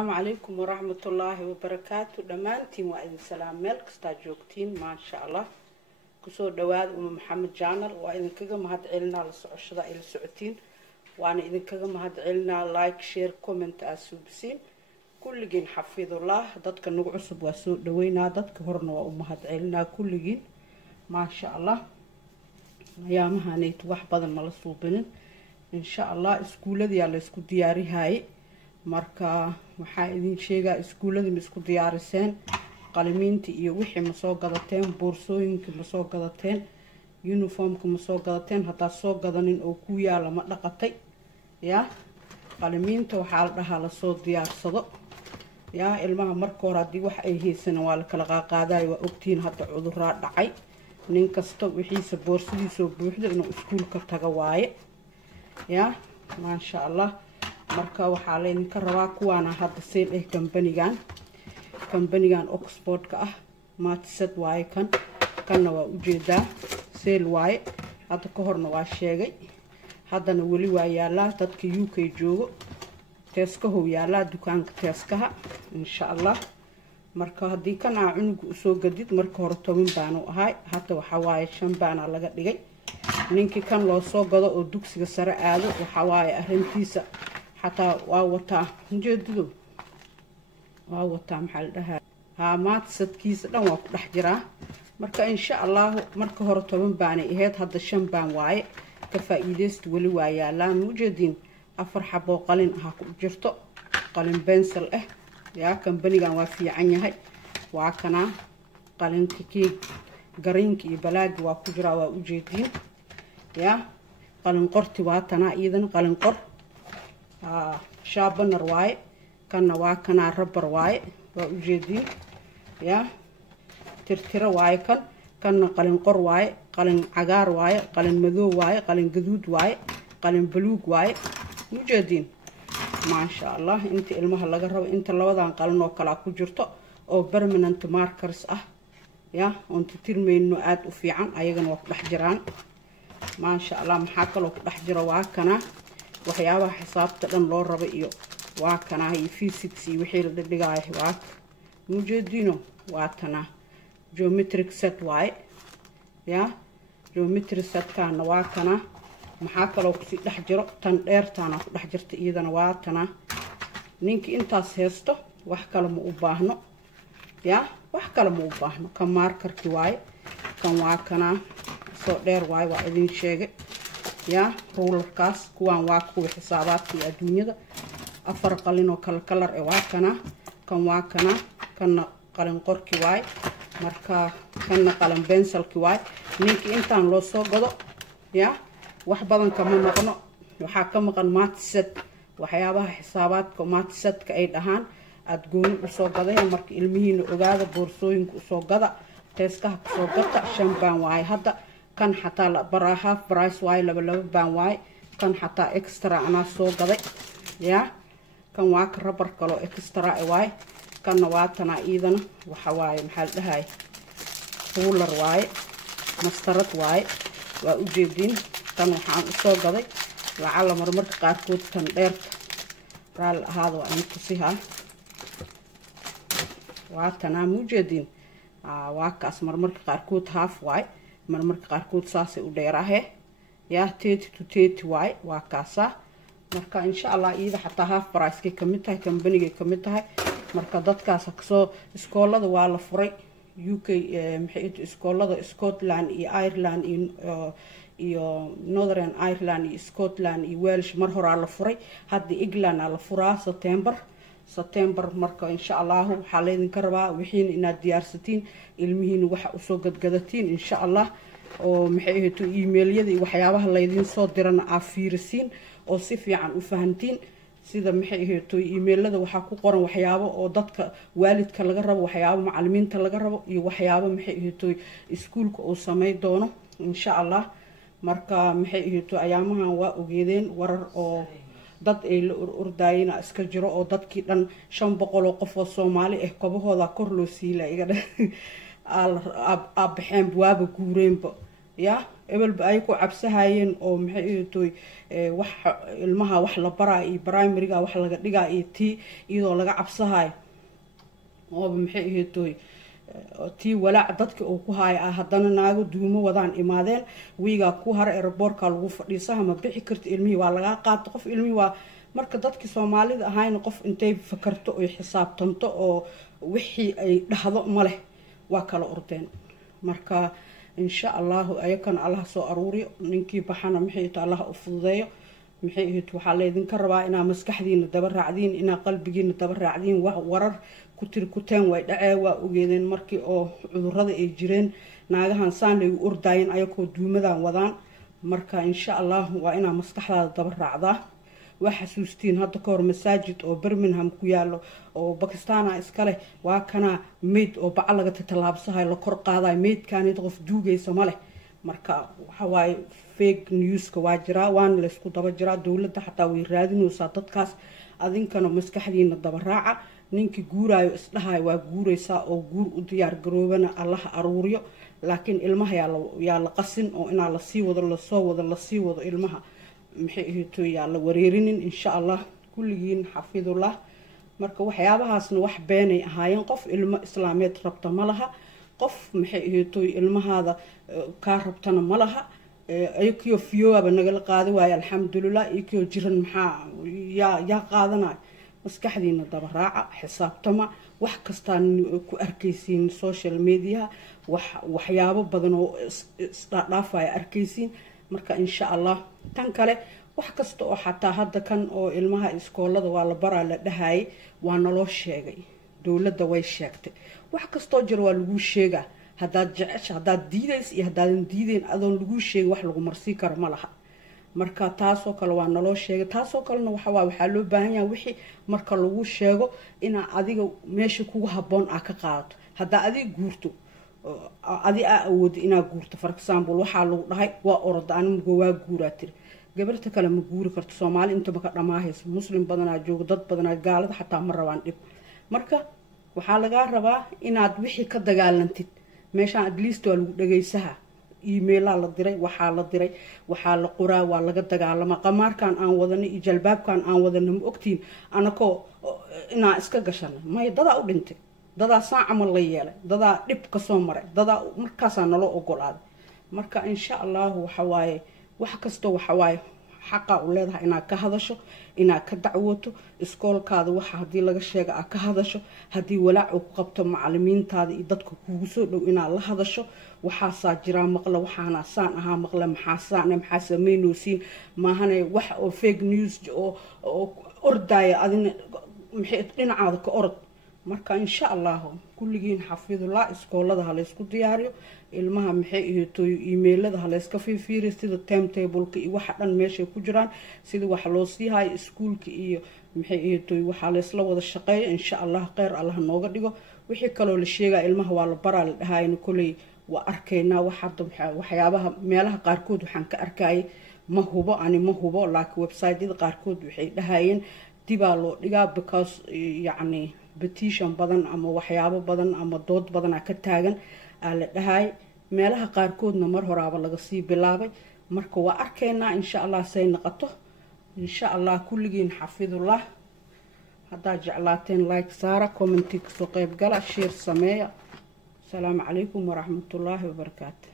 السلام عليكم ورحمة الله وبركاته. دمانتين وإذن سلام ملك استاجوكتين ما شاء الله كسور دواد محمد جانر وإذن كذا مهد علنا للسعودة إلى السعودين وأنا إذن كذا مهد علنا لايك شير كومنت أسوبسين كل جين حفظ الله ضدك النوع عصب وسوء دوينا ضدك هرنا ومهد علنا كل جين ما شاء الله يا مهانيت وحبذا ملصوبين إن شاء الله اسكولة ديال اسكو دياري هاي marka waxa idin sheega iskuulada isku diyaariseen qalimiinta iyo wixii ma soo gadateen boorsooyinka ma soo gadateen uniformka ma soo gadateen hatta soo gadanin oo ku yaala ma dhaqatay ya qalimiinta waxa la dhahaa la soo diyaarsado ya ilmaha marka hore hadii wax ay heesan waa la kala qaaqaaday waa ogtiin hadda cudurra dhacay nin kasta wixiisa boorsadiisa buuxdo inuu iskuulka taga waaye ya ma sha Allah marka waxa la idin ka rabaa kuwaana hadda seel kambanigan Oxford ka ah maatisad waaye kana waa u jeedaa seel waaye hadda ka horna waa sheegay haddana wali waa yaala dadka UK joogo teeskaho yaala dukaanka teeskaha insha Allah marka hadii kana cunugu soo gadid marka hore 10 baan u ahay hadda waxa waaye 5 baan laga dhigay ninkii kan loo soo gado oo dugsiga sare aado waxa waaye arintiisa حتى واوتا نجددو واوتا محل دها ها مات سدكيس دhan waa ku dhex jira marka insha Allah marka hore 10 baan ahayd hadda 5 baan waaye ka faa'iideyst wali waa yaalaan mujeedin afar xabo qalin ah ku jirto qalin pencil ah ya kambanigan waa fiican yahay waa kana qalinka keeg greenka iyo black waa ku jira waa u jeedin ya qalin qorti waa tana iidan qalin qor شابنر واي كان واكنا ربر واي وجدين يا ترتير واي كان قلن قر واي قلن عقار واي قلن مذو واي قلن جذود واي قلن بلوك واي وجدين ما شاء الله انت المها لغا رب انت لودان قلن oo kala ku jirto oo permanent markers ah ya انت tirmeeno aad u fiican ayagana waa ku dhex jiraan ma sha Allah maxaa kale oo ku dhex jiro waa kana waxyaabaha xisaabta dhan loo rabo iyo waa kana ay physics iyo wixii la dhigay waa mujeedino waa tana geometric set way ya geometric set kana waa kana maxaa kale oo ku sii dhex jiro tan dheertaana ku dhex jirta iyadana waa tana ninkii intaas heesto wax kale ma u baahno ya wax kale ma u baahno ka markerki way kan waa kana soo dheer way waa idin sheegay يا رولر كاس كوان واكو حسابات في الدنيا أفر قلنا كلر واكنا كان واكنا كان قلن قركي واي مركا كان قلن بنسل كواي نيك إنتان لو سو قدو يا وحبضن كمان نقنا وحاكم قن ماتسد وحيابها حسابات كماتسد كأيد أهان أتقول سو قدو مرك علميين وقادة بورسوين سو قدو تسكه سو قدو شنبان واي هذا كان حتى براها برايس واي لبلب بان واي كان حتى اكسترا انا سو قدي يا كان واك ربر كلو اكسترا واي كان واتنا ايدن waxa waaye maxal dhahay ruler واي mastarad واي waa u jeedin kan waxaan u soo gaday lacala marmarka qaar kood kan dheer raal ahaado aan ku siha waatana mu jeedin waa kaas marmarka qaar kood half واي marmarka qaar kood saasay u dheerahay ya 30 to 30 way waa kaasa marka insha Allah iyada xataa half price ka kamid tahay kambaniga kamid tahay marka dadkaas soo iskoolada waa la furay UK maxay iskoolada Scotland iyo Ireland iyo Northern Ireland iyo Scotland iyo Wales mar hore la furay hadda England la furaa September marka insha Allah waxa la idin ka rabaa wixiin inaad diyaarsatiin ilmihiin waxa u soo gadgadatiin insha Allah oo maxay ahayd email-yada iyo waxyaabaha la idin soo dirana afiirsiin oo si fiican u fahantiin sida maxay ahayd email-lada waxa ku qoran waxyaabo oo dadka waalidka laga rabo waxyaabo macallimiinta laga rabo iyo waxyaabo maxay ahayd iskuulka uu sameey doono insha Allah marka maxay ahayd ayaamahan waa ogeedeen warar oo dad ay la urdaayina iska jiro oo dadkii dhan 500 oo qof oo Soomaali ah kabahooda kor loo siilay iga baxeen buwaaba guureenba ya ebel ay ku cabsahayeen oo maxay ahaytoy wax ilmaha wax la baraa iyo primary-ga wax laga dhigaa iyo tii iyadoo laga cabsahayo oo maxay ahaytoy tii walaac dadka oo ku haay haddana naago duumo wadaan imaadeen wiigaa ku hara airportka lagu fadhiisaha ma bixi karto ilmihii waa laga qaato qof ilmihii waa marka dadkii Soomaalida ahayna qof intay fakarto oo xisaabtanto oo wixii ay dhahdo ma leh waa kala ordeen marka insha Allah ayakan Allah soo aruuriyo ninkii baxana maxay tahay Allah u fududeeyo maxay ahayd waxa la idin ka rabaa inaa maskaxdiina daba raacdiin inaa qalbigiina daba raacdiin wax warar ku tirkuteen way dhacay waa ogeedeen markii oo cudurrada ay jireen naagahan saan ay u ordaayeen ayagoo duumadan wadaan marka insha Allah waa inaa maskaxdaada daba raacdaa waxa xasuustiin hadda ka hor masaajid oo Birmingham ku yaalo oo Pakistan iskale waa kana meed oo bacal laga talaabsahay la kor qaaday meedkaanid qof duugaysa ma leh marka waxa waay fake news ka waa jira waan la isku daba jira dawladda xataa way raadinaysaa dadkaas adinkana maskaxdiina daba raaca ninkii guuraayo isdhahay waa guuraysa oo guur u diyaar garoobana Allah aruuriyo laakiin ilmaha yaa la qasin oo ina la sii wado la soo wado la sii wado ilmaha maxay ahaytoy yaa la wareerinin insha Allah kulligiin xafidullah marka waxyaabahaasna wax beenay ahaayeen qof ilmo islaameed rabta ma laha qof maxay ahaytoy ilmahaada ka rabtana ma laha aykiyo fiyoaba nagala qaadi waay alxamdulillah aykiyo jiran maxaa yaa qaadanay maskaxdiina daba raaca xisaabtama wax kastaan ku arkaysiin social media waxyaabo badan oo isdhaafay arkaysiin marka insha Allah tan kale wax kasta oo xataa hadda kan oo ilmaha iskoolada waa la baraa la dhahay waa naloo sheegay dawladda way sheegtay wax kasta oo jir waa lagu sheegaa haddaad jecesha haddaad diidayso iyo haddaadan diideen adoon lagu sheegay wax lagu marsii karo ma laha marka taasoo kale waa naloo sheegay taasoo kalena waxaa loo baahan yahay wixii marka lagu sheego inaa adiga meesha kugu habboon ka qaadato haddaa adiga guurto adi awood inaa guurto for example waxaa lagu dhahay waa orod anigu waa guuraa tiri gabarta kale ma guuri karto Soomaali inta ka dhamaahayso muslim badanaa joogo dad badanaa gaalada xataa ma rabaan dhib marka waxaa laga rabaa inaad wixii ka dagaalantid meeshaan at least waa lagu dhageysaha email la diray waxaa la qoraa waa laga dagaalama qamaarkan aan wadano iyo jalbaabkan aan wadano ma ogtiin anakoo inaa iska gashan may dada u dhintay dada saan amal la yeelay dada dhib ka soo maray dada markaas nalo ogolaaday marka insha Allah waxa waaye wax kasto waxa waaye xaqa u leedahay inaa ka hadasho inaa ka dacwooto iskoolkaada waxa hadii laga sheego ka hadasho hadii walaac uu qabto macallimiintaada iyo dadka kugu soo dhow inaa la hadasho waxaa jira maqla waxaana saan ahaa maqla maxaa sameynaysiin maahane wax oo fake news oo ordaya adina maxay dhinacaada ka orod marka insha Allah kulligiin xafidullah iskoolada la isku diyaariyo ilmaha maxay ahaytoy emailada la iska fiiriyo sida timetable-ka iyo waxa dhan meesha ku jiraan sida wax loo siihay iskuulka iyo maxay ahaytoy waxa la isla wada shaqeeyo insha Allah khayr Allah nooga dhigo wixii kale oo la sheegay ilmaha waa la baraa la dhahaayeen kulay waa arkaynaa waxyaabaha meelaha qaarkood waxaan ka arkay ma hubo laakiin website-yada qaarkood waxay dhahaayeen dibaa loo dhigaa because yacni petition badan ama waxyaabo badan ama dood badan ka taagan la dhahay meelaha qaarkoodna mar horaaba laga sii bilaabay marka waa arkaynaa insha Allah say noqoto insha Allah kulligiin xafidullah haddaa jeclaateen like saara comment ka soo qayb gala share sameeya السلام عليكم ورحمة الله وبركاته.